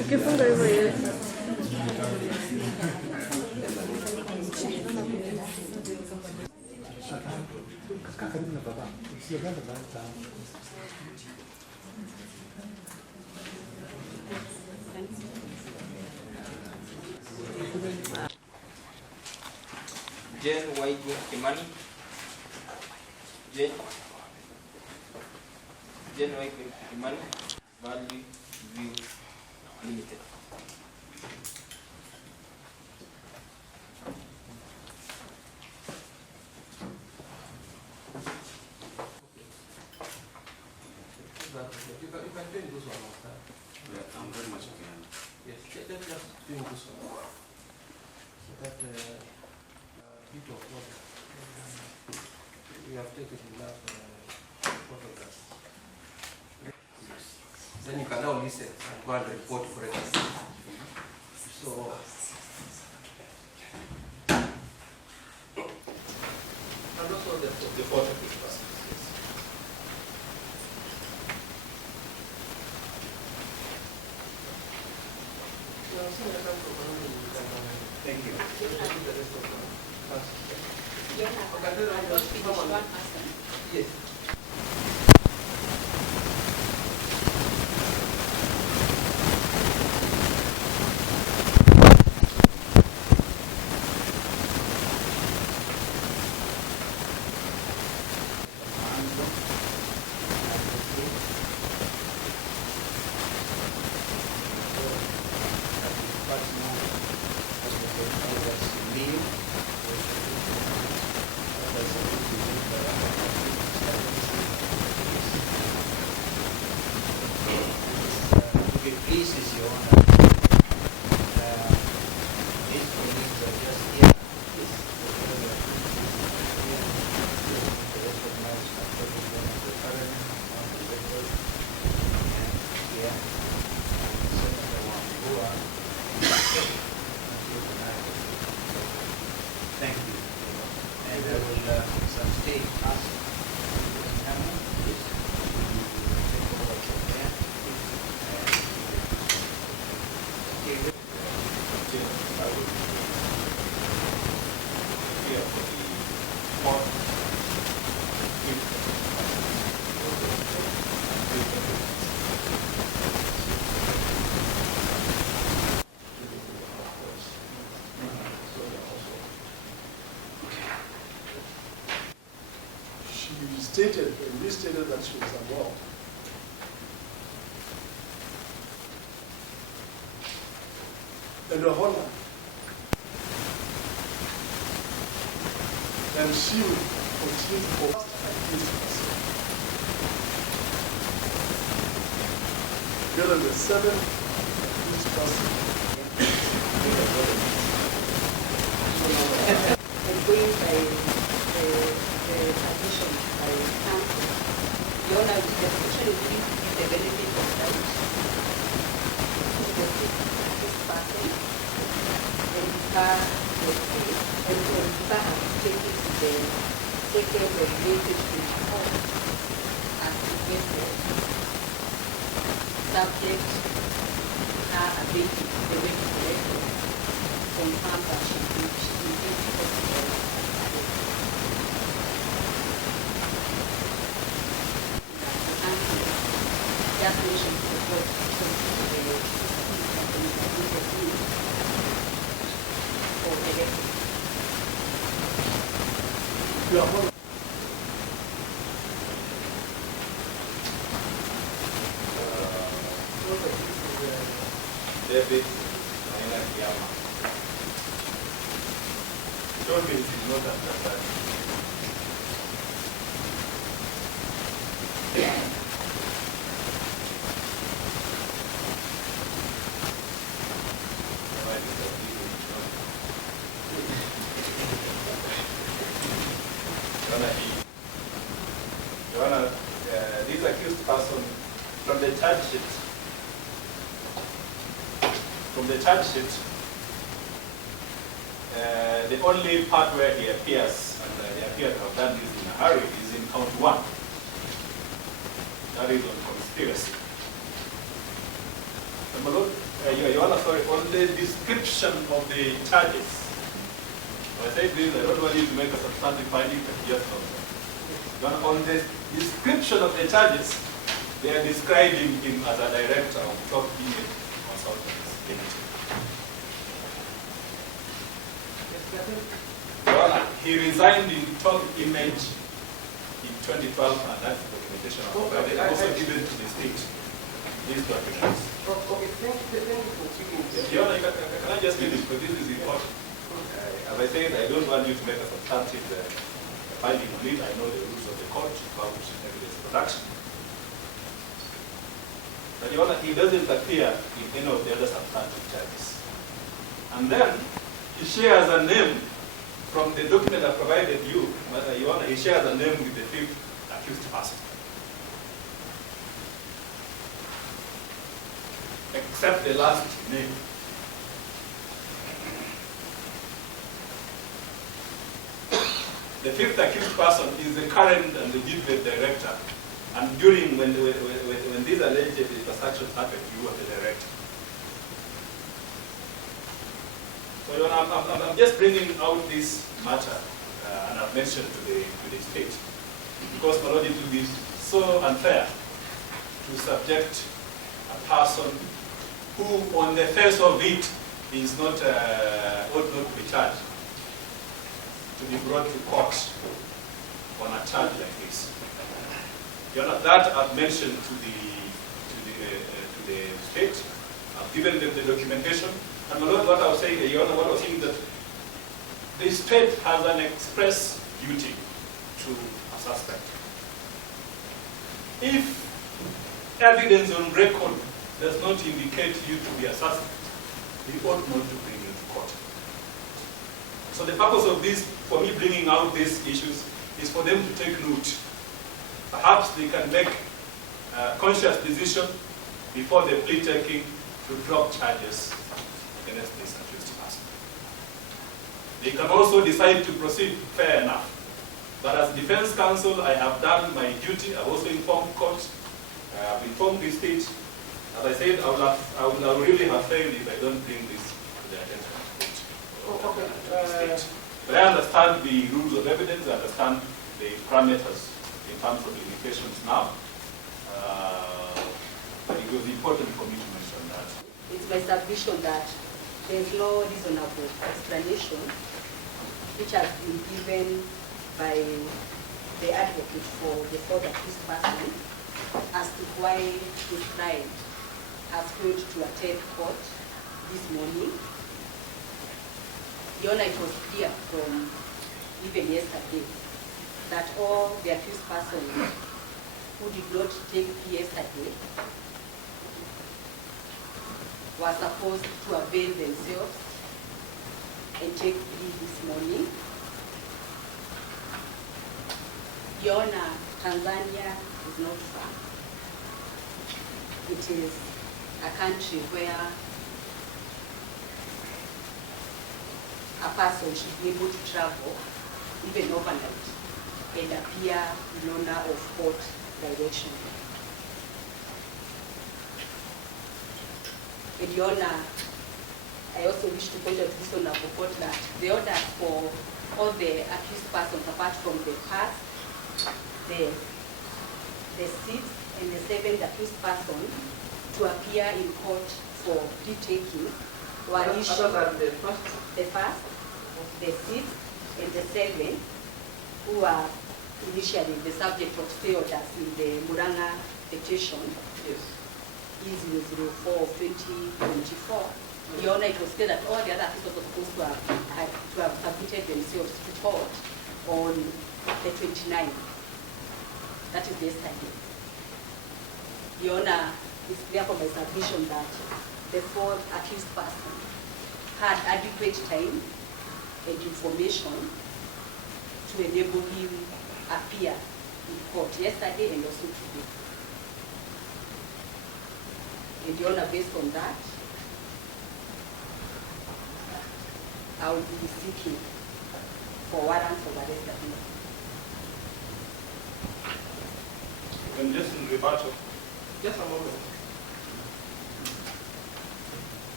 Ukifunga hivyo hiyo. Jen Waigu Kimani. Jen Waigu Kimani. Value View Limited. You can doing this one after. Yeah, I'm very much okay. Yes, let's just doing this one. So that bit of water. We have taken enough photographs. Then you can now listen and go and report for it. So, and also the photo pictures. Thank you. Yes. Peace is your honor. These colleagues are just here. Recognize the current members and here, Senator Wambua. Thank you. And I will sustain us. We stated that she was unwell. And we're on her. And she will continue to focus at least together with 7 at least going by the addition by council, the owner of the petition will give the benefit of doubt to the this person, and refer and refer her to take it to the second regulated report as requested, subject her ability to the way to collect it, confirm that she will be possible. Definition of the word David Naina Kiyama. Don't be not understand. accused person from the charge sheet. From the charge sheet, the only part where he appears, and they appear to have done this in a hurry, is in count 1. That is on conspiracy. Your Honor, sorry, on the description of the charges. I say this, I don't want you to make a substantive finding, but just on the description of the charges, they are describing him as a director of Top Image Consultants Limited. Your Honor, he resigned in Top Image in 2012, and that's the documentation also given to the state. These documents. Okay, thank you for speaking. Your Honor, can I just finish, because this is important. As I said, I don't want you to make a substantive finding on it. I know the rules of the court about evidence production. But Your Honor, he doesn't appear in any of the other substantive charges. And then he shares a name from the document I provided you. Your Honor, he shares a name with the 5th accused person. Except the last name. The 5th accused person is the current and legitimate director. And during when these alleged transactions happened, you were the director. So Your Honor, I'm just bringing out this matter, and I've mentioned to the state, because my Lord, it will be so unfair to subject a person who, on the face of it, is not ought not to be charged, to be brought to court on a charge like this. Your Honor, that I've mentioned to the state. I've given them the documentation. And my Lord, what I was saying, Your Honor, what I was saying that the state has an express duty to a suspect. If evidence on record does not indicate you to be a suspect, you ought not to bring you to court. So the purpose of this, for me bringing out these issues, is for them to take note. Perhaps they can make a conscious decision before the plea taking to drop charges against this accused person. They can also decide to proceed fair enough. But as defense counsel, I have done my duty. I've also informed court. I've informed the state. As I said, I would really have failed if I don't bring this to the attention of the state. But I understand the rules of evidence. I understand the parameters in terms of limitations now. But it was important for me to mention that. It's my submission that there is no reasonable explanation which has been given by the advocate for the fourth accused person as to why his client has failed to attend court this morning. Your Honor, it was clear from even yesterday that all the accused persons who did not take plea yesterday were supposed to avail themselves and take plea this morning. Your Honor, Tanzania is not far. It is a country where a person should be able to travel even overnight and appear in honor of court direction. And Your Honor, I also wish to point out to this honorable court that the order for all the accused persons apart from the past, the 6th and the 7th accused person to appear in court for plea taking were issued. The 1st, the 6th, and the 7th, who are initially the subject of stay orders in the Muranga petition, Yes. E004 of 2024. Your Honor, it was clear that all the other officials were supposed to have submitted themselves to court on the 29th. That is yesterday. Your Honor, it's therefore my submission that the fourth accused person had adequate time and information to enable him appear in court yesterday and also today. And Your Honor, based on that, I will be seeking for warrants of arrest against. And just in rebuttal, Just a moment.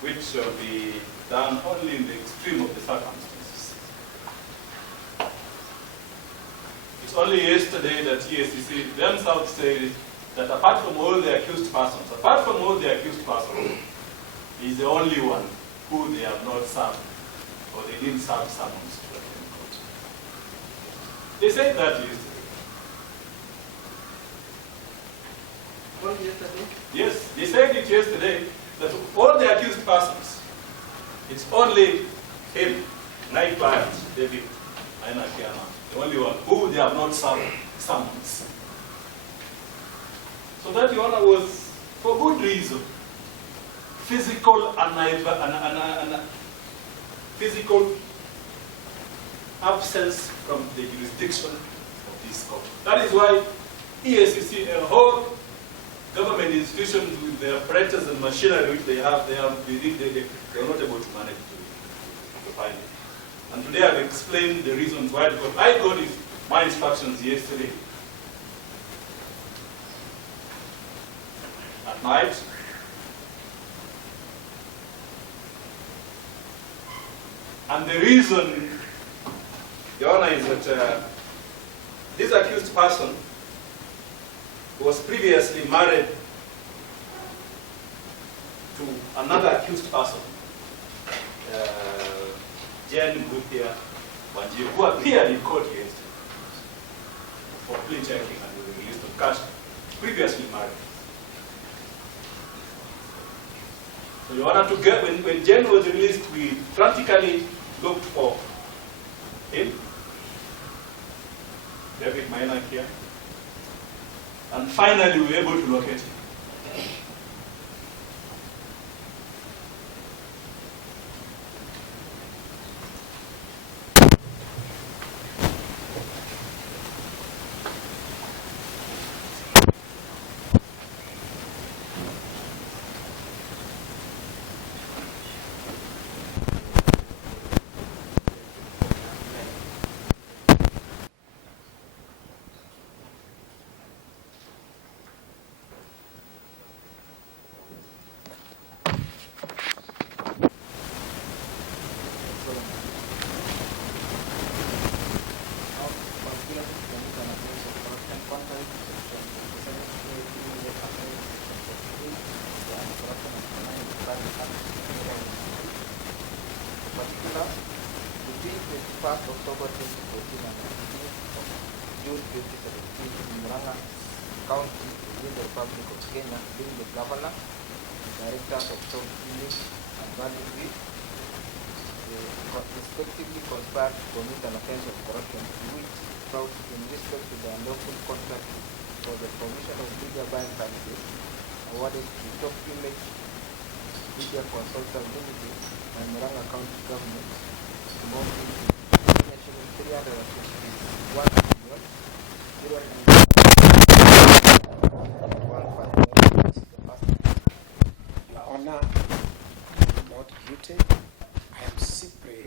which shall be done only in the extreme of the circumstances. It's only yesterday that EACC themselves said that apart from all the accused persons, he's the only one who they have not served, or they didn't serve summons to attend court. They said that yesterday. Only yesterday? Yes, they said it yesterday, that all the accused persons, it's only him, my client, David Aina Kiana, the only one who they have not served summons. So that, Your Honor, was for good reason. Physical physical absence from the jurisdiction of this court. That is why EACC and whole government institutions with their apparatus and machinery which they are not able to manage to find it. And today I've explained the reasons why, because I got my instructions yesterday at night. And the reason, Your Honor, is that this accused person was previously married to another accused person, Jen Gupia Mwangi, who appeared in court yesterday for plea checking and the release of cash, previously married. So, Your Honor, to get, when Jen was released, we frantically looked for him, David Maina here, and finally we were able to locate him. October 2014 and 19th of June 2017 in Mwangi County within the Republic of Kenya, being the governor, the directors of some units and value grid, respectively conspired to commit an offense of corruption which brought in respect to the unlawful contract for the provision of media buying services awarded to Top Image Media Consultant Limited and Mwangi County government, amounting to 361 million, 0.15. Your Honor, I'm not guilty. I am simply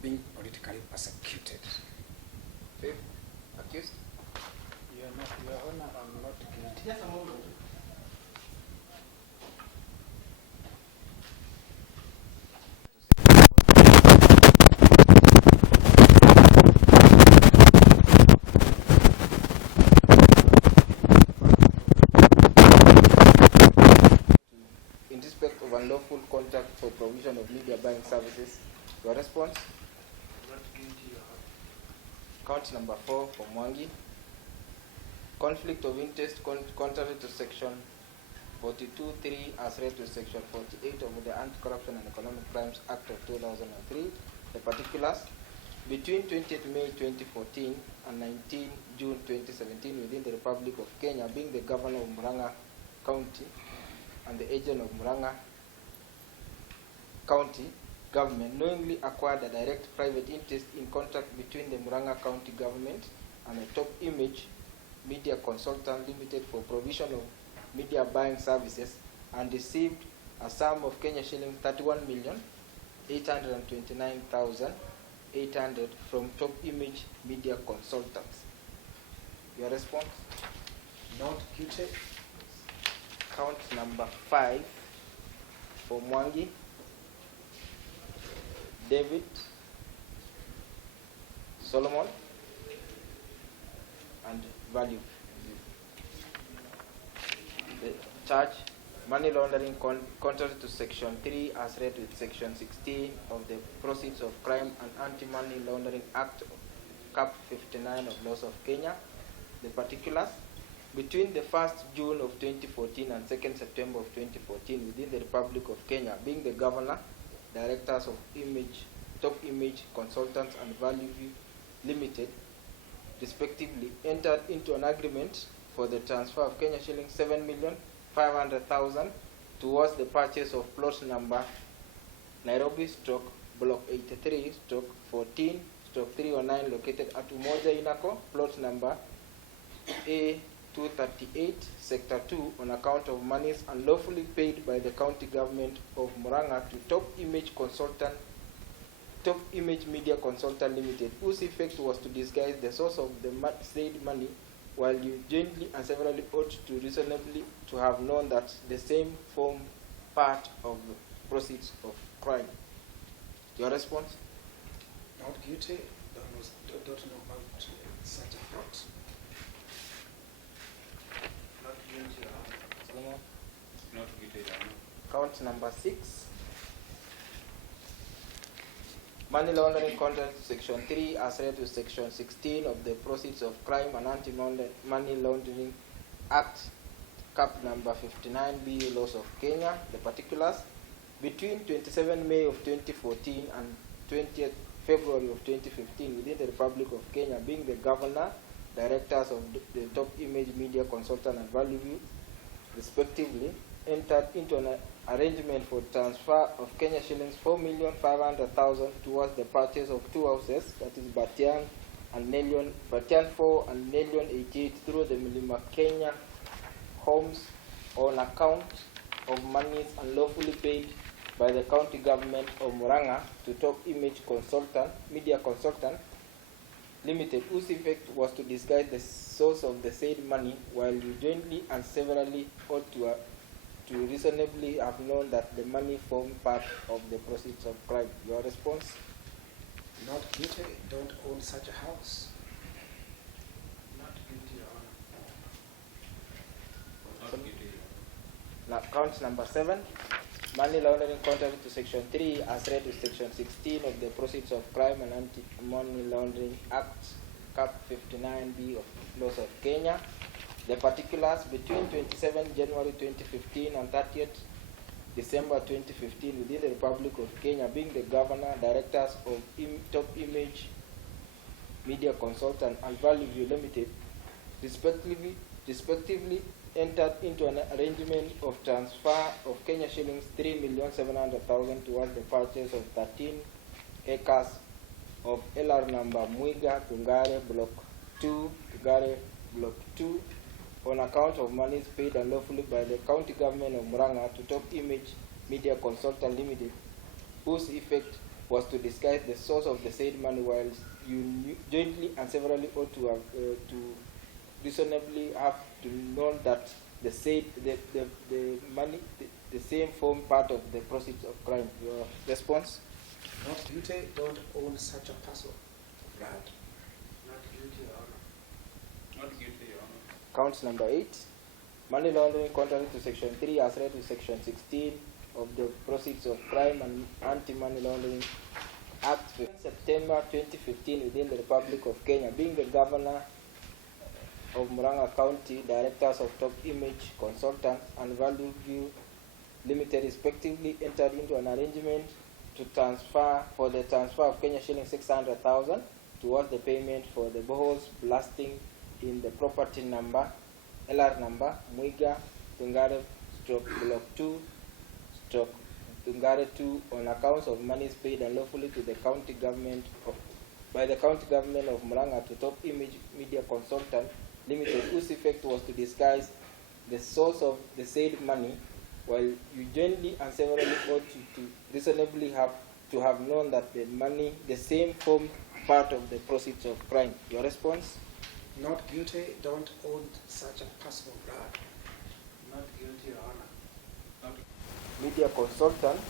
being politically persecuted. Fifth, accused. Your Honor, I'm not guilty. Just a moment. In respect of unlawful contract for provision of media buying services, your response? Not guilty, Your Honor. Count number 4 for Mwangi. Conflict of interest contrary to section 42(3) as read to section 48 of the Anti-Corruption and Economic Crimes Act of 2003. The particulars: between 20th May 2014 and 19 June 2017 within the Republic of Kenya, being the governor of Mwangi County and the agent of Mwangi County government knowingly acquired a direct private interest in contract between the Mwangi County government and the Top Image Media Consultant Limited for provision of media buying services and received a sum of Kenya shillings 31,829,800 from Top Image Media Consultants. Your response? Not guilty. Count number 5 for Mwangi, David, Solomon, and value. The charge, money laundering contrary to Section 3 as read with Section 16 of the Proceeds of Crime and Anti-Money Laundering Act, Cap 59 of Laws of Kenya. The particulars, between the 1st June of 2014 and 2nd September of 2014 within the Republic of Kenya, being the Governor, Directors of Top Image Consultants and Value Limited, respectively, entered into an agreement for the transfer of Kenya shillings 7,500,000 towards the purchase of plot number Nairobi Block 83/14/309 located at Umoja Inako, plot number A238, Sector 2, on account of monies unlawfully paid by the county government of Murang'a to Top Image Media Consultant Limited, whose effect was to disguise the source of the said money, while you jointly and severally ought to reasonably to have known that the same form part of the proceeds of crime. Your response? Not guilty. Don't know about such a plot. Not guilty, Your Honor. Solomon? Not guilty, Your Honor. Count number 6. Money laundering contrary to Section 3 as read to Section 16 of the Proceeds of Crime and Anti-Money Laundering Act, Cap number 59B, Laws of Kenya. The particulars, between 27 May of 2014 and 20th February of 2015 within the Republic of Kenya, being the Governor, Directors of the Top Image Media Consultant and Value, respectively, entered into an arrangement for transfer of Kenya shillings 4,500,000 towards the purchase of 2 houses, that is Batian 4 and Nelion 88, through the Milima Kenya Homes on account of monies unlawfully paid by the county government of Murang'a to Top Image Media Consultant Limited, whose effect was to disguise the source of the said money, while you jointly and severally ought to reasonably have known that the money formed part of the proceeds of crime. Your response? Not guilty. Don't own such a house. Not guilty, Your Honor. Not guilty, Your Honor. Now, count number 7. Money laundering contrary to Section 3 as read to Section 16 of the Proceeds of Crime and Anti-Money Laundering Act, Cap 59B of Laws of Kenya. The particulars, between 27 January 2015 and 30th December 2015 within the Republic of Kenya, being the Governor, Directors of Top Image Media Consultant and Value Limited, respectively entered into an arrangement of transfer of Kenya shillings 3,700,000 towards the purchase of 13 acres of LR number Mwiga, Tungare, Block 2, on account of monies paid unlawfully by the county government of Murang'a to Top Image Media Consultant Limited, whose effect was to disguise the source of the said money, while you jointly and severally ought to have to reasonably have to know that the said the same form part of the proceeds of crime. Your response? Not guilty. Don't own such a parcel of land. Not guilty, Your Honor. Not guilty, Your Honor. Count number 8. Money laundering contrary to Section 3 as read to Section 16 of the Proceeds of Crime and Anti-Money Laundering Act, 5 September 2015 within the Republic of Kenya, being the Governor of Murang'a County, Directors of Top Image Consultants and Value Limited, respectively, entered into an arrangement to transfer of Kenya shilling 600,000 towards the payment for the boreholes blasting in the property number LR number Mwiga Tungare Block 2 Tungare 2 on accounts of monies paid unlawfully to the by the county government of Murang'a to Top Image Media Consultant Limited, whose effect was to disguise the source of the said money, while you jointly and severally ought to reasonably have known that the money, the same, formed part of the proceeds of crime. Your response? Not guilty, don't own such a personal blood. Not guilty, Your Honor. Media consultant,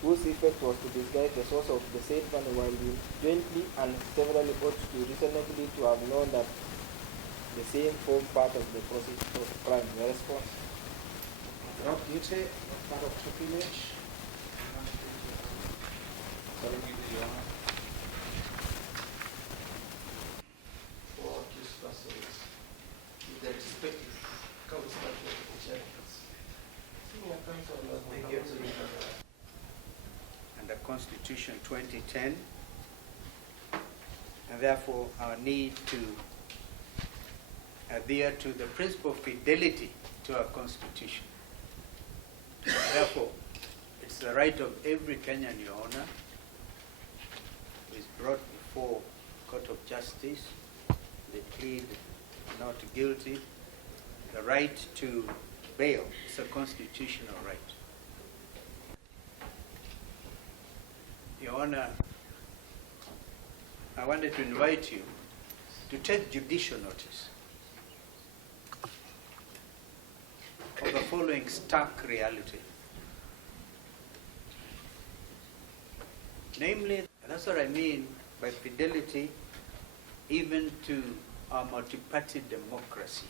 whose effect was to disguise the source of the said money, while you jointly and severally ought to reasonably to have known that the same formed part of the proceeds of crime. Your response? Not guilty, not part of tutelage. For accused persons, with their respective counsel and judges. Senior counsel was my counsel. Under Constitution 2010, and therefore our need to adhere to the principle of fidelity to our Constitution. Therefore, it's the right of every Kenyan, Your Honor, who is brought before court of justice, they plead not guilty, the right to bail. It's a constitutional right. Your Honor, I wanted to invite you to take judicial notice of the following stark reality. Namely, that's what I mean by fidelity even to our multi-party democracy.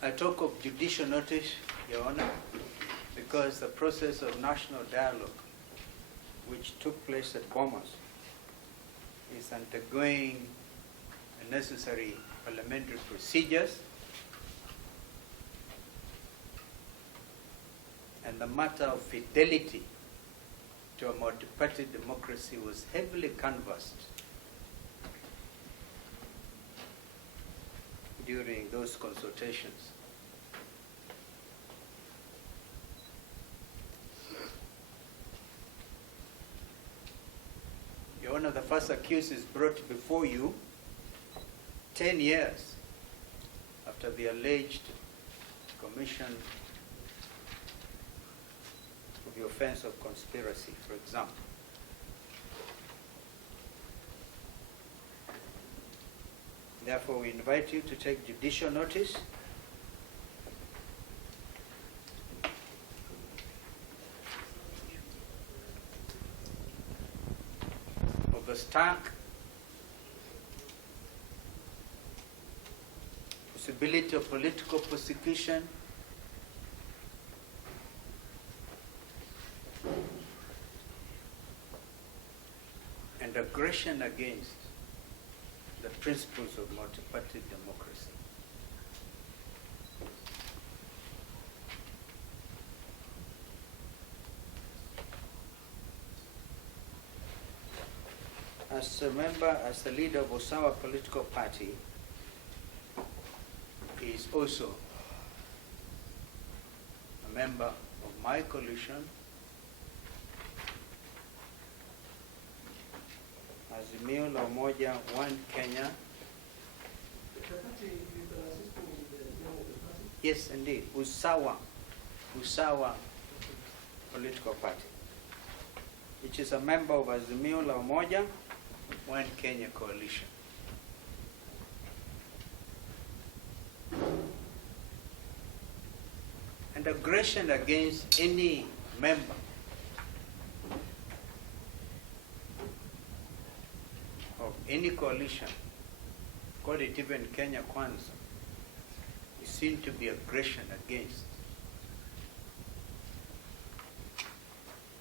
I talk of judicial notice, Your Honor, because the process of national dialogue, which took place at Bomas, is undergoing the necessary parliamentary procedures, and the matter of fidelity to a multi-party democracy was heavily canvassed during those consultations. Your Honor, the first accused is brought before you 10 years after the alleged commission of the offense of conspiracy, for example. Therefore, we invite you to take judicial notice of the stark possibility of political persecution and aggression against the principles of multi-party democracy. As a member, as the leader of Osawa political party, he is also a member of my coalition, Azimio la Umoja, One Kenya. Yes, indeed, Usawa political party, which is a member of Azimio la Umoja, One Kenya coalition. And aggression against any member of any coalition, call it even Kenya Kwanza, is seen to be aggression against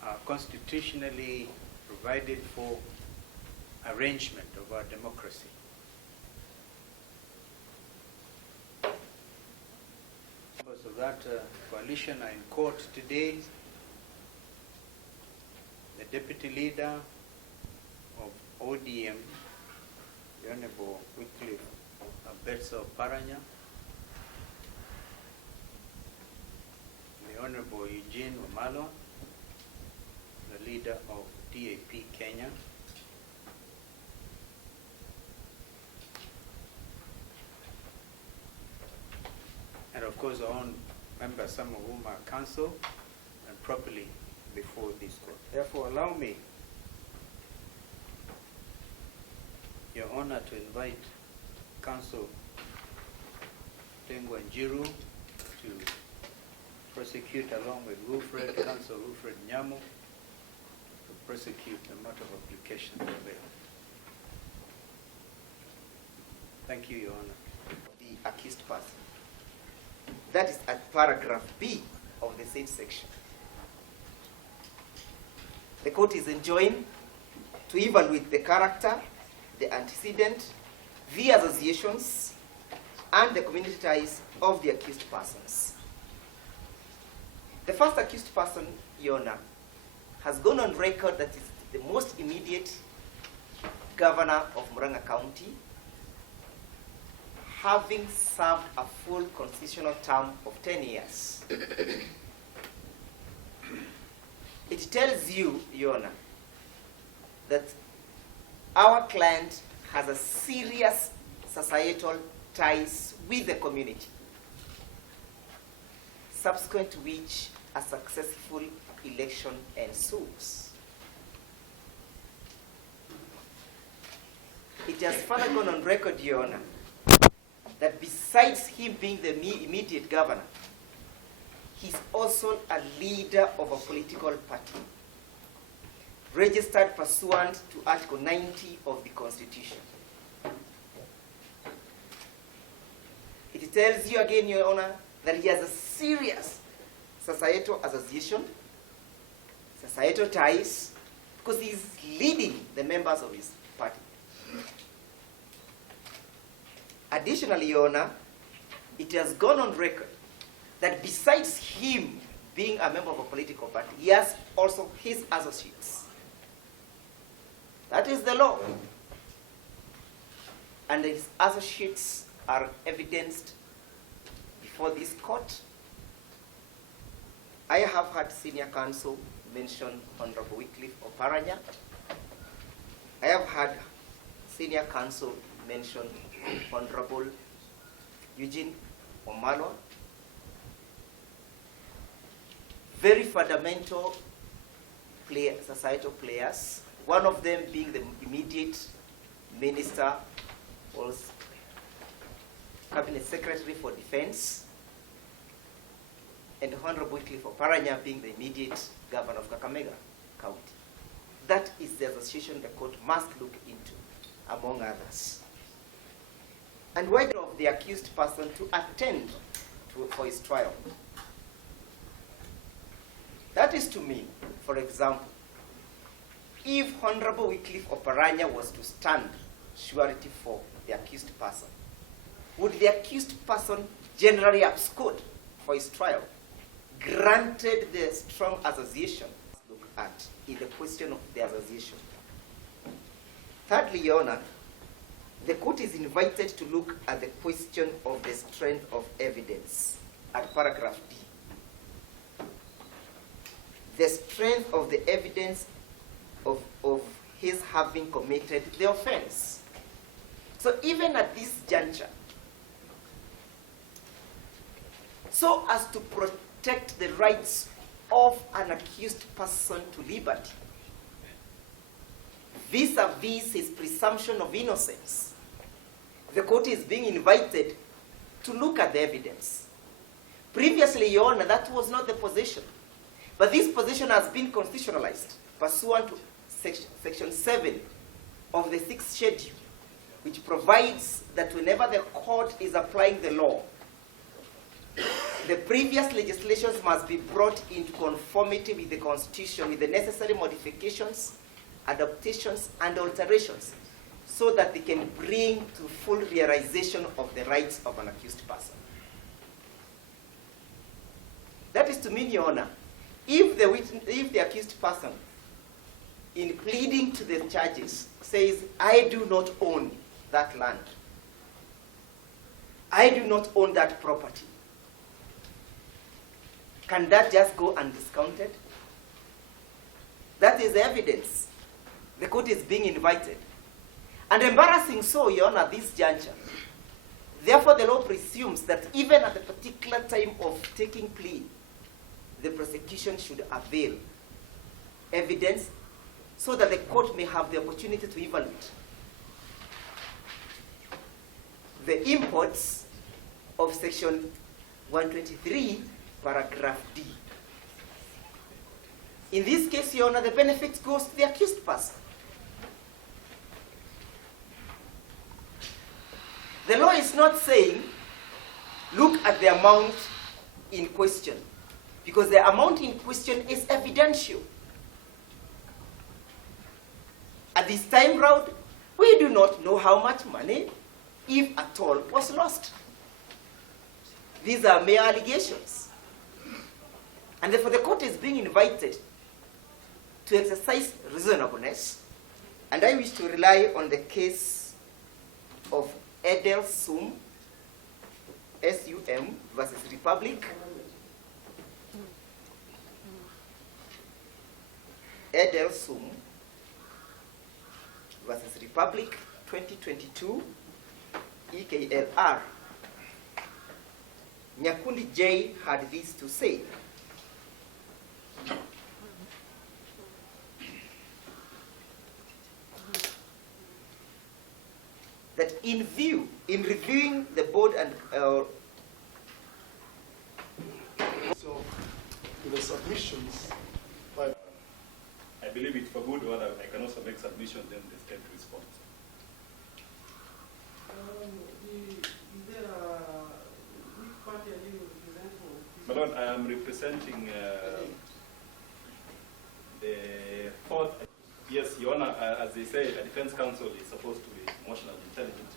our constitutionally provided for arrangement of our democracy. Members of that coalition are in court today. The deputy leader of ODM, the Honorable Wycliffe Abetso Paranya, the Honorable Eugene Omalo, the leader of DAP Kenya. And of course, our own members, some of whom are counsel and properly before this court. Therefore, allow me, Your Honor, to invite Counsel Tengwa Njiru to prosecute along with Counsel Wilfred Nyamu to prosecute the matter of application for bail. Thank you, Your Honor. The accused person. That is at paragraph B of the said section. The court is enjoined to evaluate the character, the antecedent, the associations, and the community ties of the accused persons. The first accused person, Your Honor, has gone on record that is the most immediate governor of Murang'a County, having served a full constitutional term of 10 years. It tells you, Your Honor, that our client has a serious societal ties with the community, subsequent to which a successful election ensues. It has further gone on record, Your Honor, that besides him being the immediate governor, he's also a leader of a political party, registered pursuant to Article 90 of the Constitution. It tells you again, Your Honor, that he has a serious societal association, societal ties, because he's leading the members of his party. Additionally, Your Honor, it has gone on record that besides him being a member of a political party, he has also his associates. That is the law. And his associates are evidenced before this court. I have had senior counsel mention Honorable Wycliffe Oparanya. I have had senior counsel mention Honorable Eugene Omalwa. Very fundamental societal players, one of them being the immediate minister, was Cabinet Secretary for Defense, and Honorable Wycliffe Oparanya being the immediate governor of Kakamega County. That is the association the court must look into, among others. And whether of the accused person to attend for his trial. That is to mean, for example, if Honorable Wycliffe Oparanya was to stand surety for the accused person, would the accused person generally abscond for his trial, granted the strong association look at in the question of the association? Thirdly, Your Honor, the court is invited to look at the question of the strength of evidence at paragraph D. The strength of the evidence of his having committed the offense. So even at this juncture, so as to protect the rights of an accused person to liberty, vis-a-vis his presumption of innocence, the court is being invited to look at the evidence. Previously, Your Honor, that was not the position. But this position has been constitutionalized pursuant to Section 7 of the 6th Schedule, which provides that whenever the court is applying the law, the previous legislations must be brought into conformity with the Constitution with the necessary modifications, adaptations, and alterations so that they can bring to full realization of the rights of an accused person. That is to mean, Your Honor, if the accused person, in pleading to the charges, says, I do not own that land, I do not own that property, can that just go undiscounted? That is evidence. The court is being invited. And embarrassing so, Your Honor, at this juncture. Therefore, the law presumes that even at the particular time of taking plea, the prosecution should avail evidence so that the court may have the opportunity to evaluate the imports of section 123, paragraph D. In this case, Your Honor, the benefit goes to the accused person. The law is not saying, look at the amount in question, because the amount in question is evidential. At this time round, we do not know how much money, if at all, was lost. These are mere allegations. And therefore the court is being invited to exercise reasonableness, and I wish to rely on the case of Edel Sum, S-U-M, versus Republic. Edel Sum versus Republic, 2022, EKLR. Nyakundi J had this to say. That in reviewing the board and So, with the submissions, by I believe it's for good order. I can also make submissions, then the state responds. Is there which party are you representing? My Lord, I am representing the fourth. Yes, Your Honor, as they say, a defense counsel is supposed to be emotionally intelligent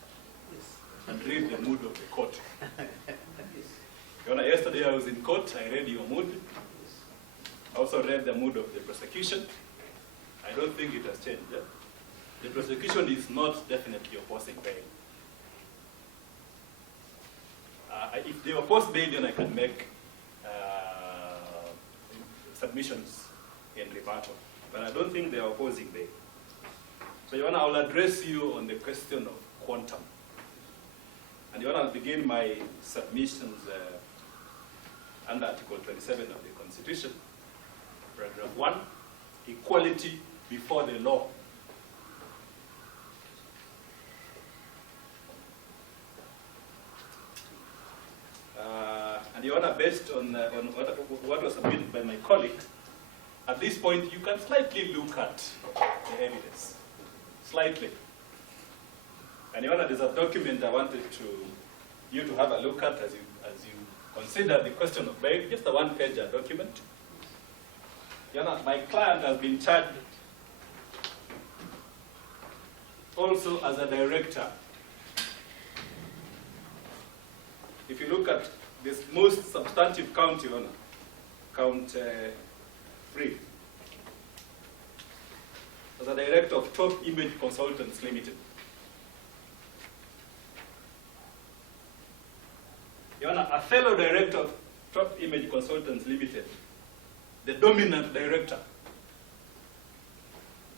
and read the mood of the court. Your Honor, yesterday I was in court, I read your mood. I also read the mood of the prosecution. I don't think it has changed. Yeah? The prosecution is not definitely opposing bail. If they oppose bail, then I can make submissions in rebuttal. But I don't think they are opposing bail. So, Your Honor, I will address you on the question of quantum. And Your Honor, I'll begin my submissions under Article 27 of the Constitution, Paragraph 1, equality before the law. And Your Honor, based on what was submitted by my colleague, at this point you can slightly look at the evidence. Slightly. And Your Honor, there's a document I wanted you to have a look at as you consider the question of bail, just a one-pager document. Your Honor, my client has been charged also as a director. If you look at this most substantive count, Your Honor, count 3, as a director of Top Image Consultants Limited. Your Honor, a fellow director of Top Image Consultants Limited, the dominant director,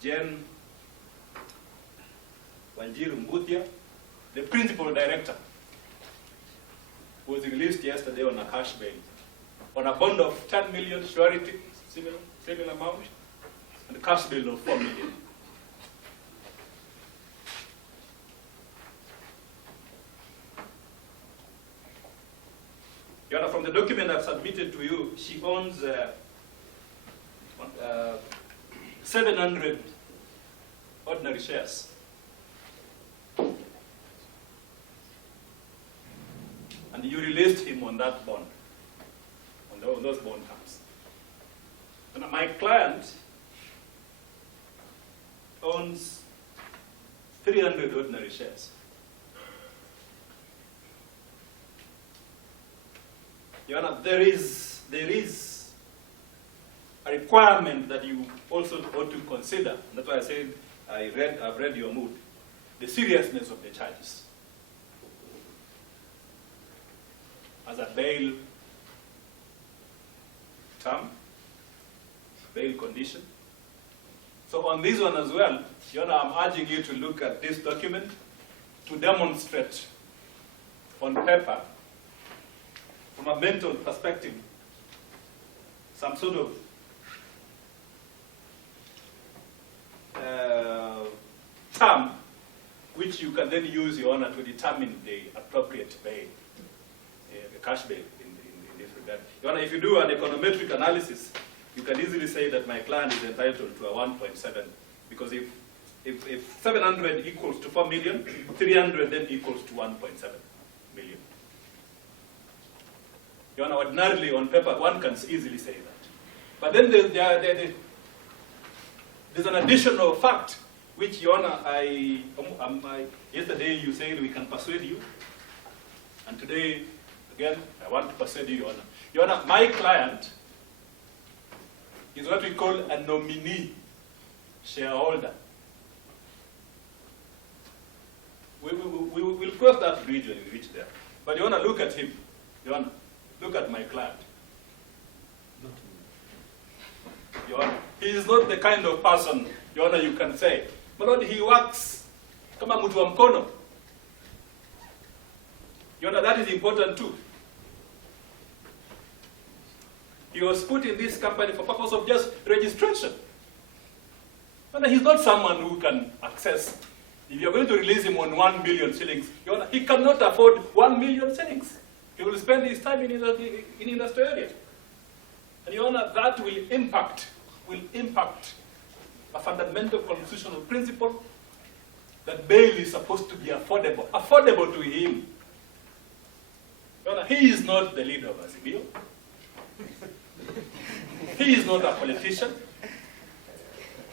Jen Wanjiru Mbuthia, the principal director, was released yesterday on a cash bail, on a bond of 10 million surety, similar amount, and a cash bail of 4 million. Your Honor, from the document I've submitted to you, she owns 700 ordinary shares. And you released him on that bond, on those bond terms. And my client owns 300 ordinary shares. Your Honor, there is a requirement that you also ought to consider. That's why I said I've read your mood. The seriousness of the charges. As a bail term, bail condition, So on this one as well, Your Honor, I'm urging you to look at this document to demonstrate on paper, from a mental perspective, some sort of term which you can then use, Your Honor, to determine the appropriate bail, the cash bail in this regard. Your Honor, if you do an econometric analysis, you can easily say that my client is entitled to a 1.7, because if 700 equals to 4 million, 300 then equals to 1.7 million. Your Honor, ordinarily on paper, one can easily say that. But then there's an additional fact, which, Your Honor, yesterday you said we can persuade you, and today, again, I want to persuade you, Your Honor. Your Honor, my client is what we call a nominee shareholder. We will cross that bridge when we reach there. But Your Honor, look at him. Your Honor, look at my client. Your Honor, he is not the kind of person, Your Honor, you can say, my Lord, he works kama mtu wa mkono. Your Honor, that is important too. He was put in this company for purpose of just registration. Your Honor, he's not someone who can access. If you're going to release him on 1 million shillings, Your Honor, he cannot afford 1 million shillings. He will spend his time in industrial area. And Your Honor, that will impact a fundamental constitutional principle that bail is supposed to be affordable to him. Your Honor, he is not the leader of Azimio. He is not a politician.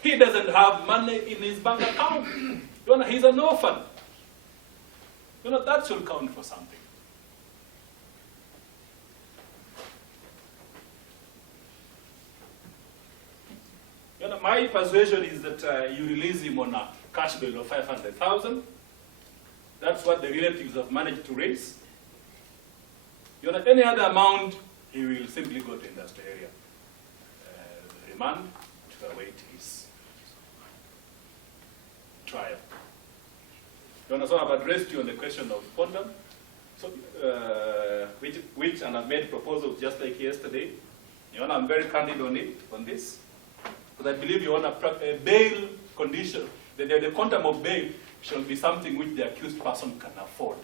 He doesn't have money in his bank account. Your Honor, he's an orphan. You know, that should count for something. You know, my persuasion is that you release him on a cash bail of 500,000. That's what the relatives have managed to raise. You know, any other amount, he will simply go to industrial area. Remand to await his trial. You know, so I've addressed you on the question of quantum, so, which and I've made proposals just like yesterday. You know, I'm very candid on this. Because I believe you want a bail condition, the quantum of bail shall be something which the accused person can afford.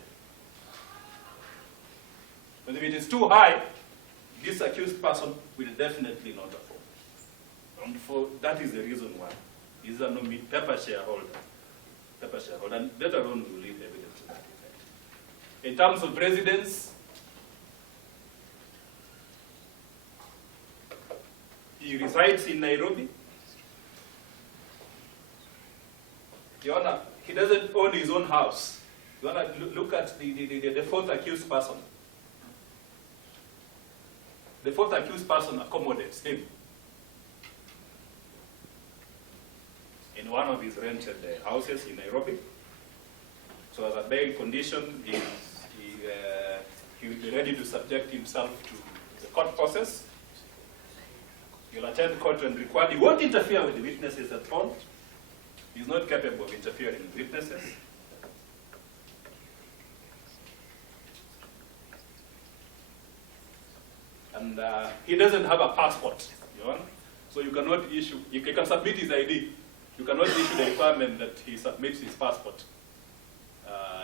But if it is too high, this accused person will definitely not afford. And that is the reason why. He's a paper shareholder. And later on we'll leave evidence to that effect. In terms of residence, he resides in Nairobi. Your Honor, he doesn't own his own house. Your Honor, look at the fourth accused person. The fourth accused person accommodates him in one of his rented houses in Nairobi. So as a bail condition, he will be ready to subject himself to the court process. He'll attend court when required. He won't interfere with the witnesses at all. He's not capable of interfering with witnesses. And he doesn't have a passport, Your Honor. So you cannot issue, he can submit his ID. You cannot issue the requirement that he submits his passport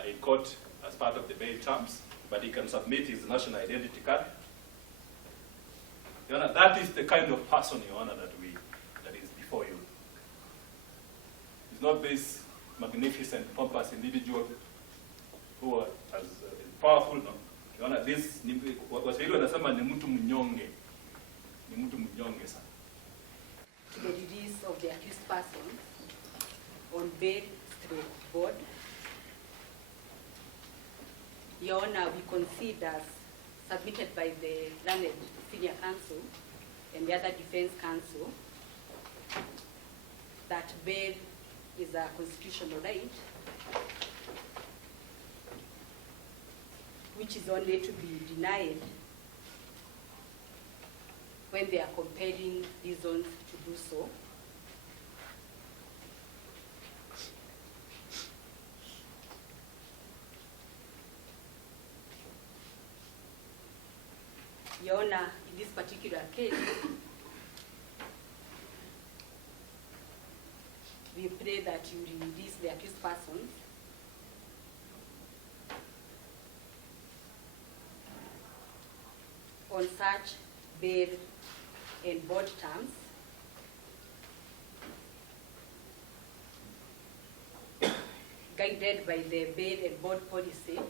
in court as part of the bail terms, but he can submit his national identity card. Your Honor, that is the kind of person, Your Honor, that is before you. It's not this magnificent, pompous individual who is powerful, no. Your Honor, this, Waswahili wanasema ni mtu mnyonge. Ni mtu mnyonge sana. To the release of the accused person on bail/board, Your Honor, we concede as submitted by the learned senior counsel and the other defense counsel that bail is a constitutional right which is only to be denied when there are compelling reasons to do so. Your Honor, in this particular case, we pray that you release the accused persons on such bail and board terms guided by the bail and board policy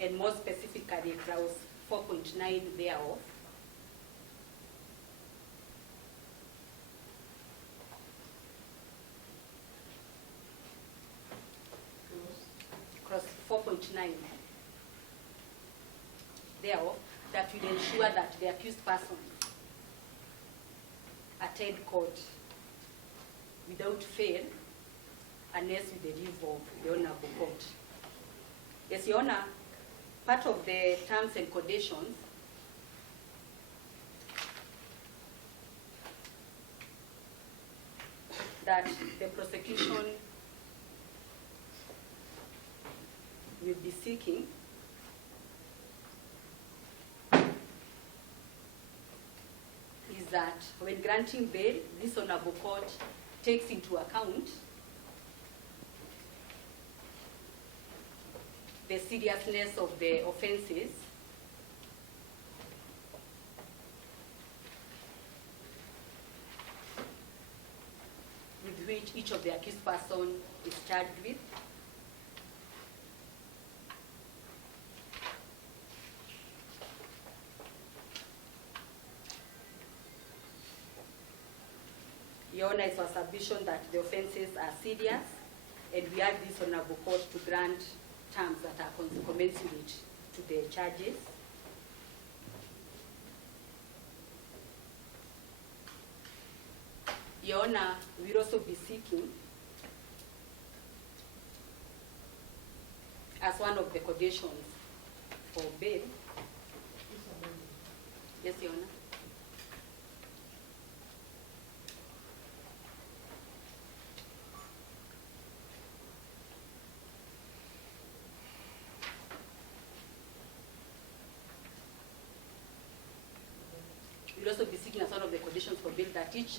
and more specifically clause 4.9 thereof, clause 4.9 thereof, that will ensure that the accused person attend court without fail unless with the leave of the Honorable Court. Yes, Your Honor, part of the terms and conditions that the prosecution will be seeking is that when granting bail, this Honorable Court takes into account the seriousness of the offenses with which each of the accused person is charged with, Your Honor, it's our submission that the offenses are serious, and we urge this Honorable Court to grant terms that are commensurate to the charges. Your Honor, we'll also be seeking, as one of the conditions for bail. Yes, Your Honor. We'll also be seeking as one of the conditions for bail that each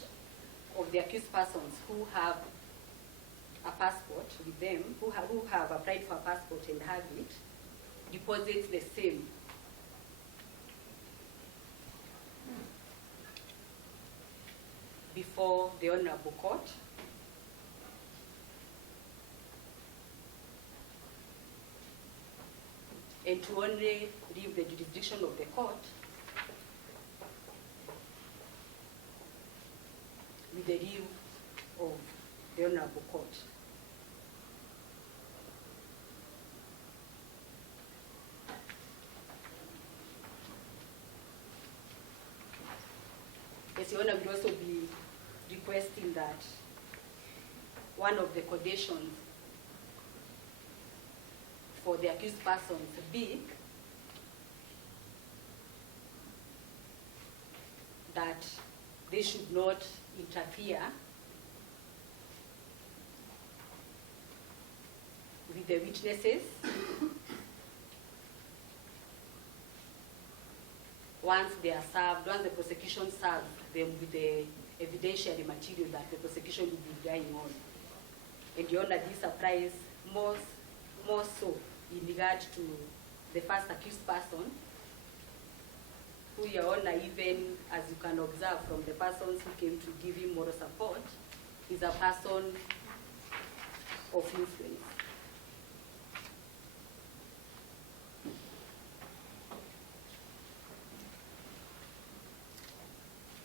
of the accused persons who have a passport with them, who have applied for a passport and have it, deposits the same before the Honorable Court. And to only leave the jurisdiction of the court with the leave of the Honorable Court. Yes, Your Honor, will also be requesting that one of the conditions for the accused persons be that they should not interfere with the witnesses once they are served, once the prosecution serves them with the evidentiary material that the prosecution will be relying on. And Your Honor, this applies more so in regard to the first accused person, who, Your Honor, even as you can observe from the persons who came to give him moral support, is a person of influence.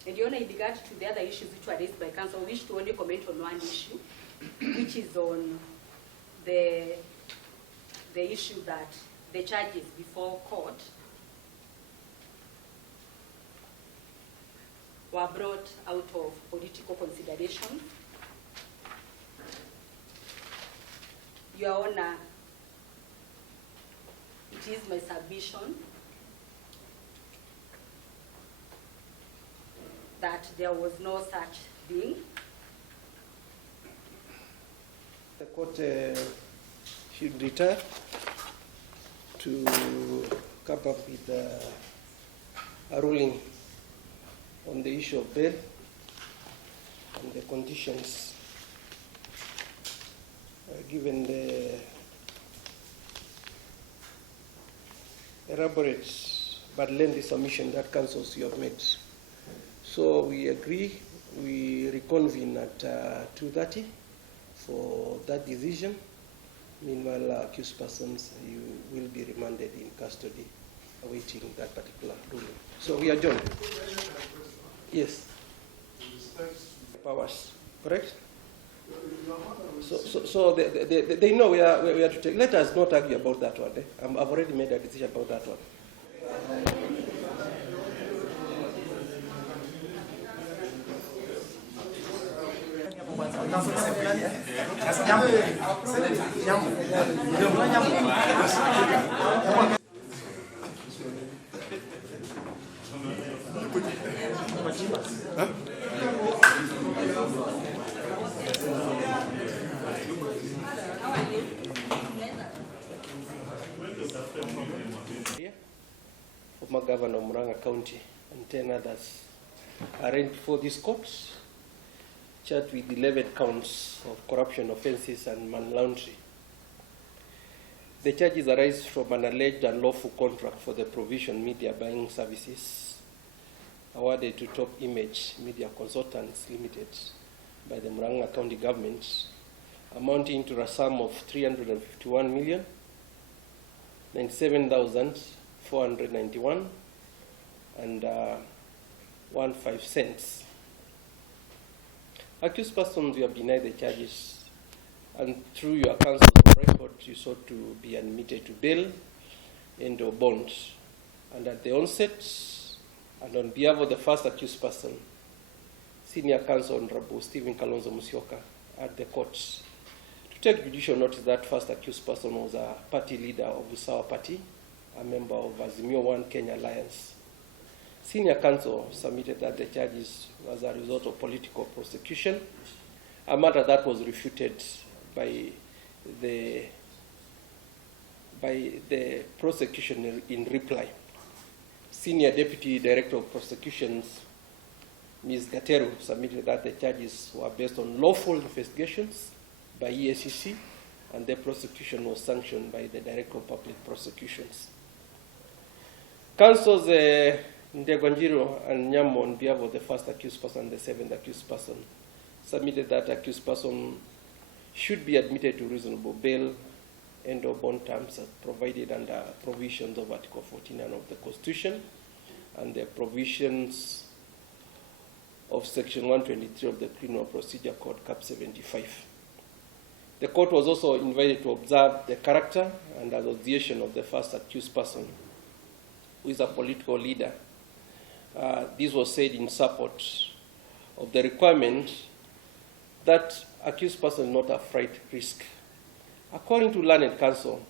And Your Honor, in regard to the other issues which were raised by counsel, I wish to only comment on one issue, which is on the issue that the charges before court were brought out of political consideration. Your Honor, it is my submission that there was no such thing. The court should retire to come up with a ruling on the issue of bail and the conditions given the elaborate but lengthy submission that councils you have made. So we agree, we reconvene at 2:30 for that decision. Meanwhile, accused persons, you will be remanded in custody, awaiting that particular ruling. So we adjourn. Yes. Powers, correct? So they know we are to take. Let us not argue about that one. I've already made a decision about that one. Former Governor of Mwangi County and 10 others arraigned for this court, charged with 11 counts of corruption offences and money laundering. The charges arise from an alleged unlawful contract for the provision of media buying services awarded to Top Image Media Consultants Limited by the Mwangi County government, amounting to a sum of 351,097,491 and 15 cents. Accused persons, you have denied the charges, and through your counsel of record, you sought to be admitted to bail and or bond. And at the onset, and on behalf of the first accused person, Senior Counsel Honorable Stephen Kalonzo Musyoka, at the court, to take judicial notice that first accused person was a party leader of Usawa Party, a member of Azimio One Kenya Alliance. Senior Counsel submitted that the charges was a result of political prosecution, a matter that was refuted by the prosecution in reply. Senior Deputy Director of Prosecutions, Ms. Gateru, submitted that the charges were based on lawful investigations by EACC, and the prosecution was sanctioned by the Director of Public Prosecutions. Counsels Ndegwanjiro and Nyamo, on behalf of the first accused person and the seventh accused person, submitted that accused person should be admitted to reasonable bail and or bond terms as provided under provisions of Article 49 of the Constitution and the provisions of Section 123 of the Criminal Procedure Code, Cap 75. The court was also invited to observe the character and association of the first accused person, who is a political leader. This was said in support of the requirement that accused person not afraid risk. According to learned counsel,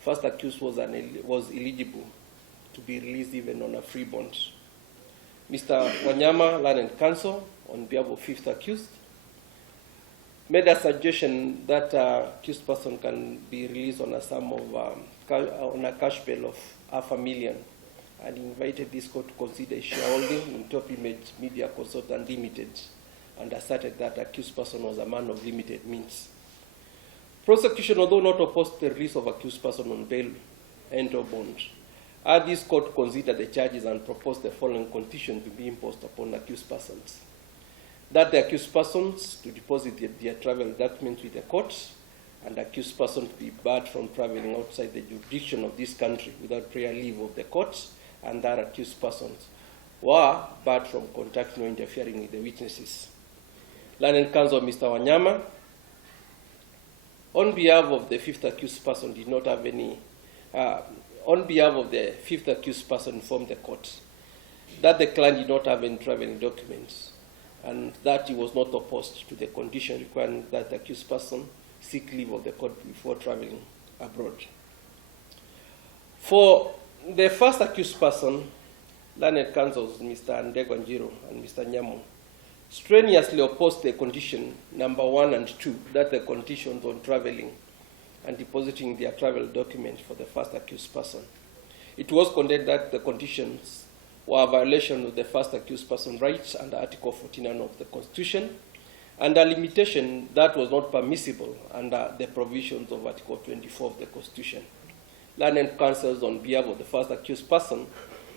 first accused was eligible to be released even on a free bond. Mr. Wanyama, learned counsel, on behalf of fifth accused, made a suggestion that accused person can be released on a sum of on a cash bail of $500,000, and invited this court to consider shareholding in Top Image Media Consultant Limited, and asserted that accused person was a man of limited means. Prosecution, although not opposed to the release of accused person on bail and or bond, urged this court to consider the charges and propose the following condition to be imposed upon accused persons: that the accused persons to deposit their travel documents with the court, and accused persons to be barred from traveling outside the jurisdiction of this country without prior leave of the court, and that accused persons were barred from contacting or interfering with the witnesses. Learned counsel Mr. Wanyama, on behalf of the fifth accused person, did not have any, on behalf of the fifth accused person, informed the court that the client did not have any traveling documents, and that he was not opposed to the condition requiring that the accused person seek leave of the court before traveling abroad. For the first accused person, learned counsels Mr. Ndegwanjiro and Mr. Nyamo strenuously opposed the condition number 1 and 2, that the conditions on traveling and depositing their travel documents for the first accused person. It was contended that the conditions were a violation of the first accused person rights under Article 49 of the Constitution, and a limitation that was not permissible under the provisions of Article 24 of the Constitution. Learned counsels on behalf of the first accused person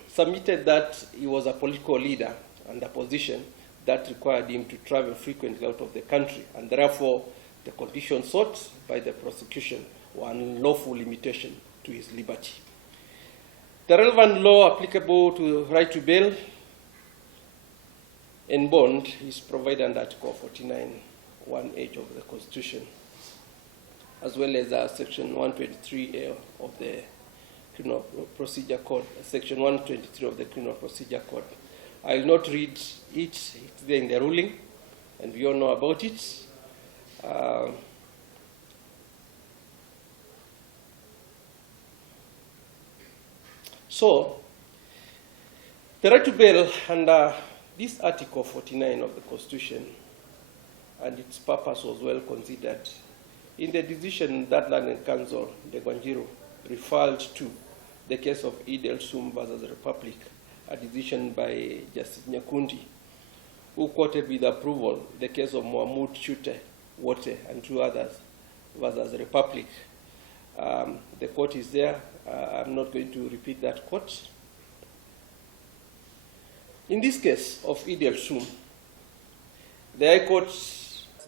submitted that he was a political leader and a position that required him to travel frequently out of the country, and therefore the conditions sought by the prosecution were an unlawful limitation to his liberty. The relevant law applicable to right to bail and bond is provided under Article 49(1)(h) of the Constitution, as well as Section 123A of the Criminal Procedure Code, Section 123 of the Criminal Procedure Code. I will not read it, it's there in the ruling, and we all know about it. So, the right to bail under this Article 49 of the Constitution and its purpose was well considered in the decision that Learned Counsel de Gwanjiro referred to the case of Idel Sum versus the Republic, a decision by Justice Nyakundi, who quoted with approval the case of Mohamud Chute, Wote, and two others versus the Republic. The quote is there. I'm not going to repeat that quote. In this case of Idel Sum, the High Court,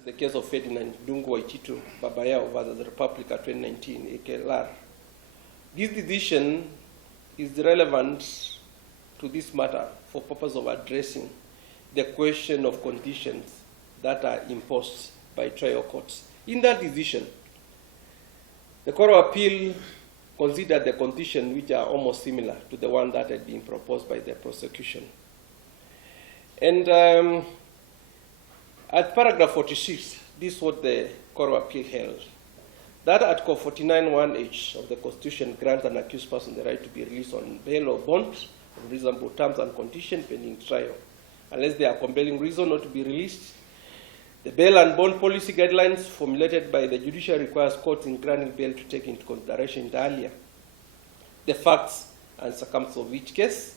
the case of Ferdinand Dungu Waititu Babayao versus the Republic at 2019, AKLR. This decision is relevant to this matter for purpose of addressing the question of conditions that are imposed by trial courts. In that decision, the Court of Appeal considered the conditions which are almost similar to the one that had been proposed by the prosecution. And at paragraph 46, this is what the Court of Appeal held. That Article 49(1)(h) of the Constitution grants an accused person the right to be released on bail or bond on reasonable terms and conditions pending trial, unless there are compelling reason not to be released. The bail and bond policy guidelines formulated by the judiciary requires courts in granting bail to take into consideration earlier the facts and circumstances of each case,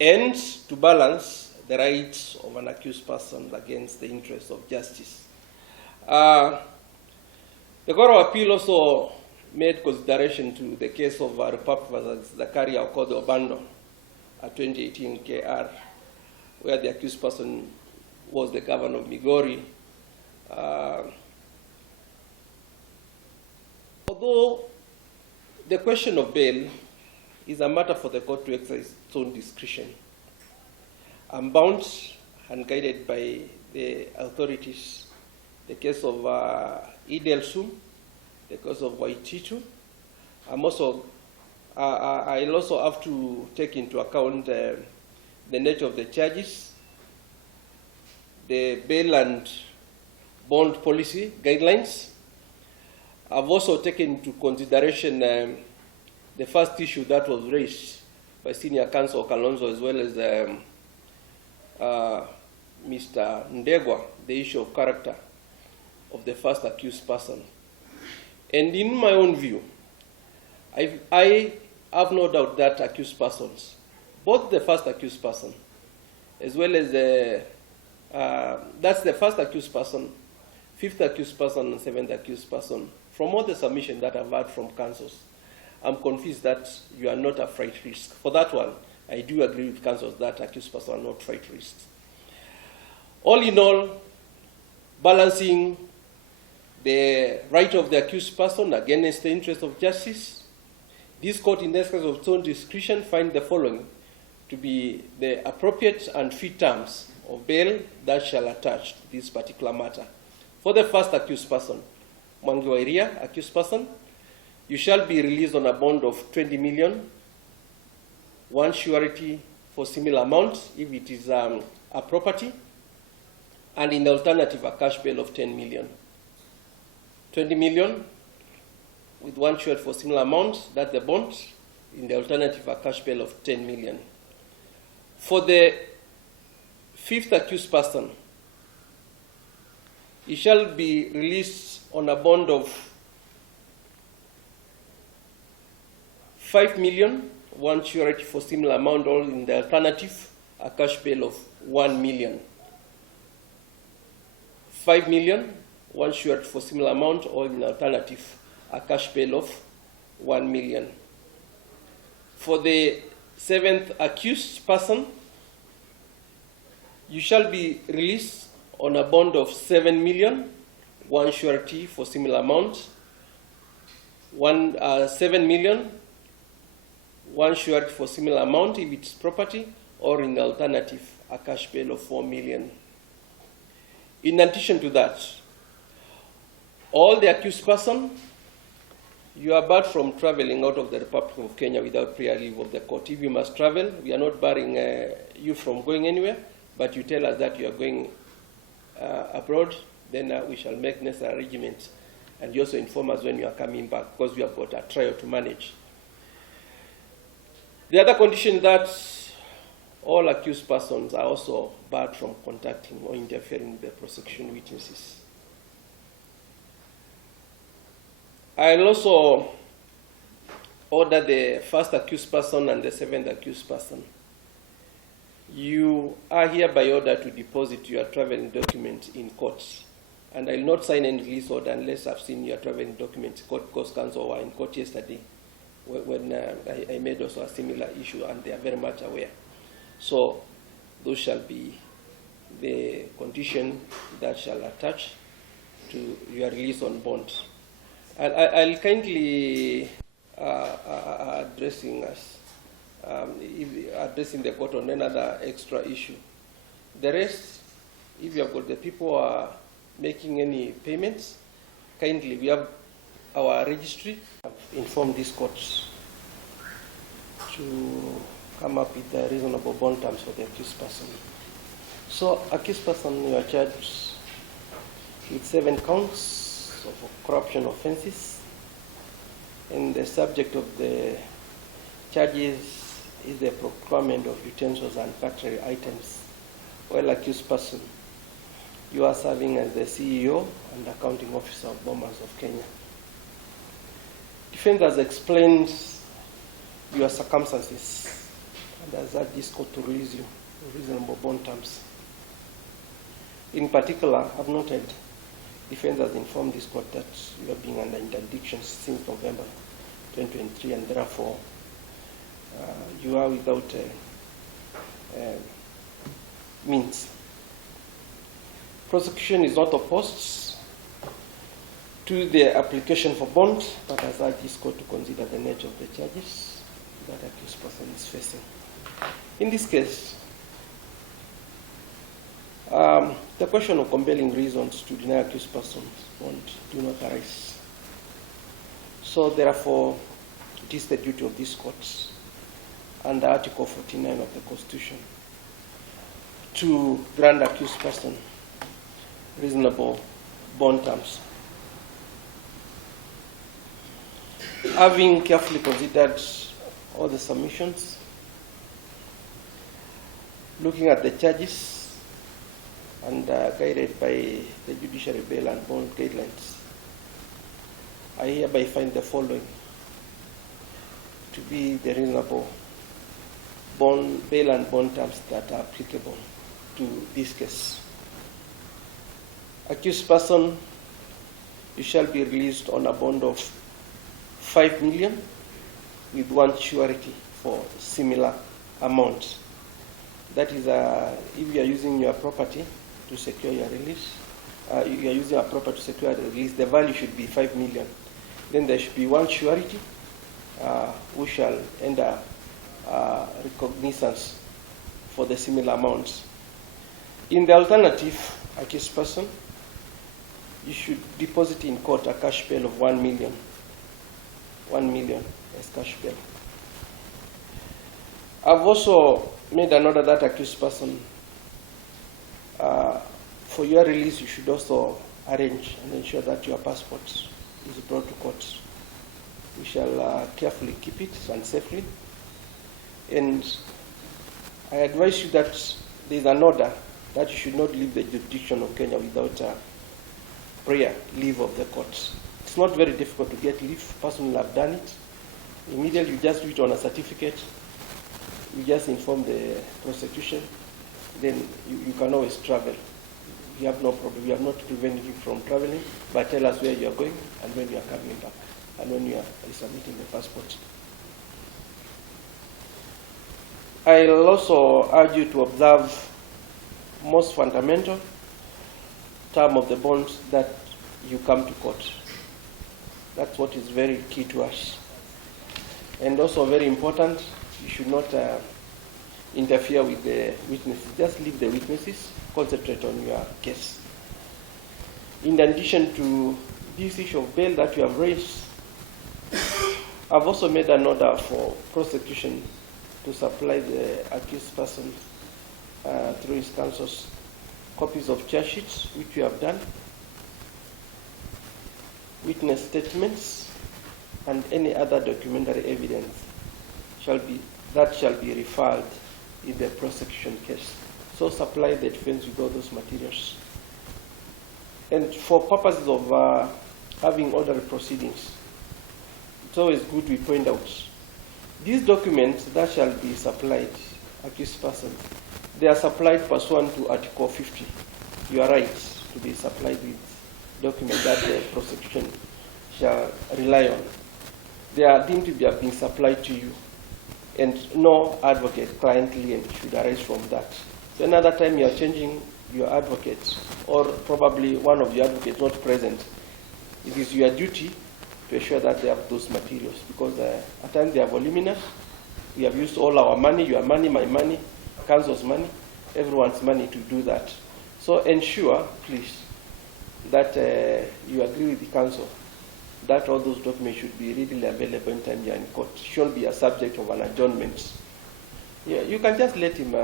and to balance the rights of an accused person against the interests of justice. The Court of Appeal also made consideration to the case of Republic versus Zakaria Okodo Obando, a 2018 KR, where the accused person was the governor of Migori. Although the question of bail is a matter for the court to exercise its own discretion, I'm bound and guided by the authorities. The case of Idel Sum, the case of Waititu. I'll also have to take into account the nature of the charges, the bail and bond policy guidelines. I've also taken into consideration the first issue that was raised by Senior Counsel Kalonzo, as well as Mr. Ndegwa, the issue of character of the first accused person. And in my own view, I have no doubt that accused persons, both the first accused person, as well as that's the first accused person, fifth accused person, and seventh accused person, from all the submissions that I've heard from counsels, I'm convinced that you are not a flight risk. For that one, I do agree with counsels that accused persons are not flight risks. All in all, balancing the right of the accused person against the interest of justice, this court, in the exercise of its own discretion, find the following to be the appropriate and fit terms of bail that shall attach to this particular matter. For the first accused person, Mwangi or Iria, accused person, you shall be released on a bond of 20 million, one surety for similar amount if it is a property, and in the alternative, a cash bail of 10 million. 20 million with one surety for similar amount, that's the bond. In the alternative, a cash bail of 10 million. For the fifth accused person, he shall be released on a bond of 5 million, one surety for similar amount, or in the alternative, a cash bail of 1 million. 5 million, one surety for similar amount, or in the alternative, a cash bail of 1 million. For the 7th accused person, you shall be released on a bond of 7 million, one surety for similar amount, 7 million, one surety for similar amount if it's property, or in the alternative, a cash bail of 4 million. In addition to that, all the accused person, you are barred from traveling out of the Republic of Kenya without prior leave of the court. If you must travel, we are not barring you from going anywhere, but you tell us that you are going abroad, then we shall make necessary arrangements. And you also inform us when you are coming back, because we have got a trial to manage. The other condition that all accused persons are also barred from contacting or interfering with the prosecution witnesses. I'll also order the first accused person and the 7th accused person. You are hereby ordered to deposit your traveling documents in court. And I will not sign any release order unless I've seen your traveling documents. Court goes counsel were in court yesterday when I made also a similar issue, and they are very much aware. So those shall be the condition that shall attach to your release on bond. I'll kindly addressing the court on another extra issue. The rest, if you have got the people who are making any payments, kindly, we have our registry. I've informed these courts to come up with the reasonable bond terms for the accused person. So, accused person, you are charged with 7 counts of corruption offenses, and the subject of the charges is the procurement of utensils and cutlery items. Well, accused person, you are serving as the CEO and accounting officer of Bombers of Kenya. Defense has explained your circumstances and has urged this court to release you on reasonable bond terms. In particular, I've noted defense has informed this court that you are being under interdiction since November 2023, and therefore you are without means. Prosecution is not opposed to the application for bond, but has urged this court to consider the nature of the charges that accused person is facing. In this case, the question of compelling reasons to deny accused persons bond do not arise. So therefore, it is the duty of this court under Article 49 of the Constitution to grant accused person reasonable bond terms. Having carefully considered all the submissions, looking at the charges, and guided by the judiciary bail and bond guidelines, I hereby find the following to be the reasonable bail and bond terms that are applicable to this case. Accused person, you shall be released on a bond of 5 million with 1 surety for similar amount. That is, if you are using your property to secure your release, you are using a property to secure the release, the value should be 5 million. Then there should be 1 surety who shall enter recognizance for the similar amounts. In the alternative, accused person, you should deposit in court a cash bail of 1 million. 1 million as cash bail. I've also made an order that accused person, for your release, you should also arrange and ensure that your passport is brought to court. We shall carefully keep it and safely. And I advise you that there is an order that you should not leave the jurisdiction of Kenya without prior leave of the court. It's not very difficult to get leave. Personally, I've done it. Immediately you just do it on a certificate, you just inform the prosecution, then you can always travel. You have no problem. We are not preventing you from traveling, but tell us where you are going and when you are coming back and when you are submitting the passport. I'll also urge you to observe most fundamental term of the bonds that you come to court. That's what is very key to us. And also very important, you should not interfere with the witnesses. Just leave the witnesses, concentrate on your case. In addition to this issue of bail that you have raised, I've also made an order for prosecution to supply the accused person through his counsels copies of charge sheets, which we have done, witness statements, and any other documentary evidence shall be referred in the prosecution case. So supply the defense with all those materials. And for purposes of having orderly proceedings, it's always good we point out these documents that shall be supplied, accused persons, they are supplied pursuant to Article 50. You are right to be supplied with documents that the prosecution shall rely on. They are deemed to have been supplied to you, and no advocate, client, lien should arise from that. So another time you are changing your advocate, or probably one of your advocates not present, it is your duty to ensure that they have those materials, because at times they are voluminous. We have used all our money, your money, my money, council's money, everyone's money to do that. So ensure, please, that you agree with the council that all those documents should be readily available in time you are in court. It shouldn't be a subject of an adjournment. Yeah, you can just let him,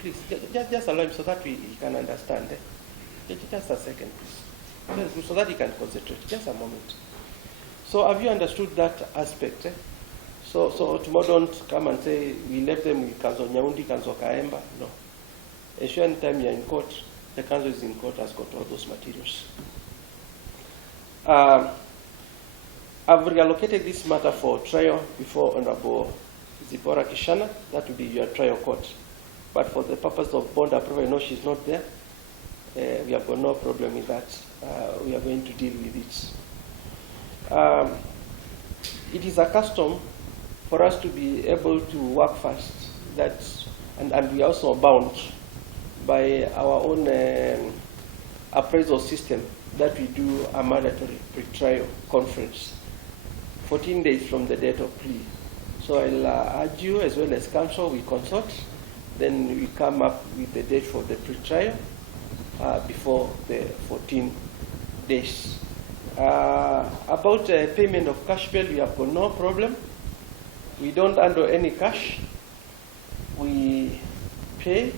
please, just allow him so that he can understand. Just a second, please. So that he can concentrate. Just a moment. So have you understood that aspect? So tomorrow don't come and say, we left them with Council Nyaundi, Council Kaemba. No. Ensure anytime you're in court, the council is in court, has got all those materials. I've reallocated this matter for trial before Honorable Zipporah Kishana. That will be your trial court. But for the purpose of bond approval, I know she's not there. We have got no problem with that. We are going to deal with it. It is a custom for us to be able to work fast. And we are also bound by our own appraisal system that we do a mandatory pre-trial conference 14 days from the date of plea. So I'll urge you, as well as counsel, we consult, then we come up with the date for the pre-trial before the 14 days. About payment of cash bail, we have got no problem. We don't handle any cash. We pay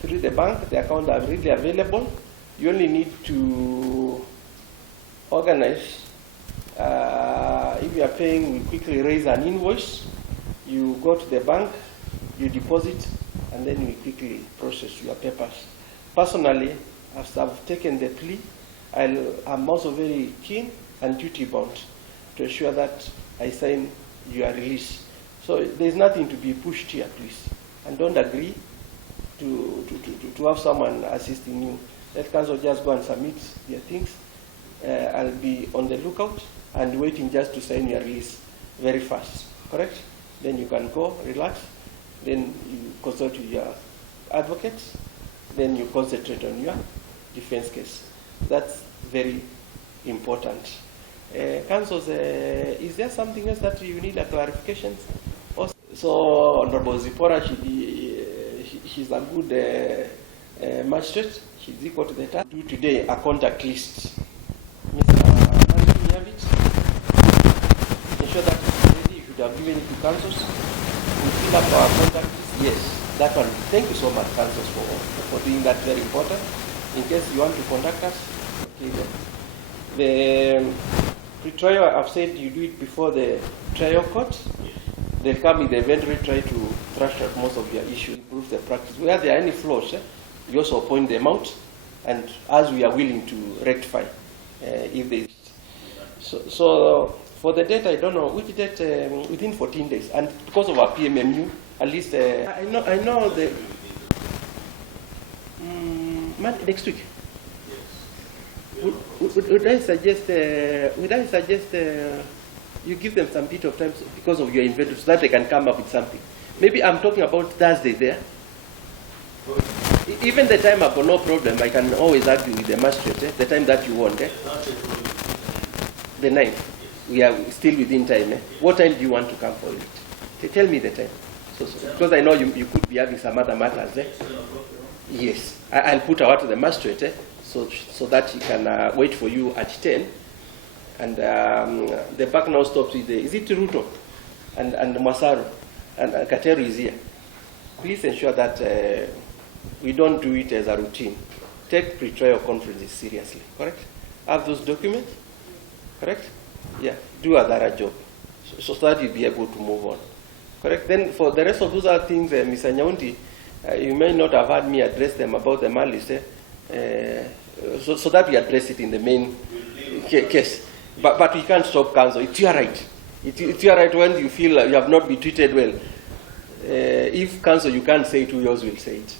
through the bank. The accounts are really available. You only need to organize. If you are paying, we quickly raise an invoice. You go to the bank, you deposit, and then we quickly process your papers. Personally, as I've taken the plea, I'm also very keen and duty-bound to ensure that I sign your release. So there's nothing to be pushed here, please. And don't agree to have someone assisting you. Let council just go and submit their things. I'll be on the lookout and waiting just to sign your release very fast, correct? Then you can go, relax. Then you consult with your advocates. Then you concentrate on your defense case. That's very important. Councils, is there something else that you need a clarification? So Honorable Zipporah, she's a good magistrate. She's equal to the task. Do today a contact list. Mr. Mwangi, you have it? Ensure that it's ready. You should have given it to councils. We fill up our contact list. Yes, that one. Thank you so much, councils, for doing that. Very important. In case you want to contact us, okay, then. The pre-trial, I've said you do it before the trial court. They'll come in the eventually try to thrash out most of your issues, improve the practice. Where there are any flaws, we also point them out, and as we are willing to rectify if they. So For the date, I don't know which date. Within 14 days, and because of our PMMU, at least I know the next week. Would I suggest you give them some bit of time because of your inventory so that they can come up with something? Maybe I'm talking about Thursday there. Even the time I've got no problem, I can always argue with the magistrate, the time that you want. The 9th. We are still within time. What time do you want to come for it? Tell me the time. So, because I know you could be having some other matters. Yes. I'll put out to the magistrate so that he can wait for you at 10. And the back now stops with is it Ruto and Masaro and Kateru is here. Please ensure that we don't do it as a routine. Take pre-trial conferences seriously, correct? Have those documents, correct? Yeah, do a thorough job so that you'll be able to move on, correct? Then for the rest of those other things, Mr. Nyaundi, you may not have heard me address them about the malice, so that we address it in the main case. But we can't stop counsel. It's your right. It's your right when you feel you have not been treated well. If counsel, you can't say it, who else will say it?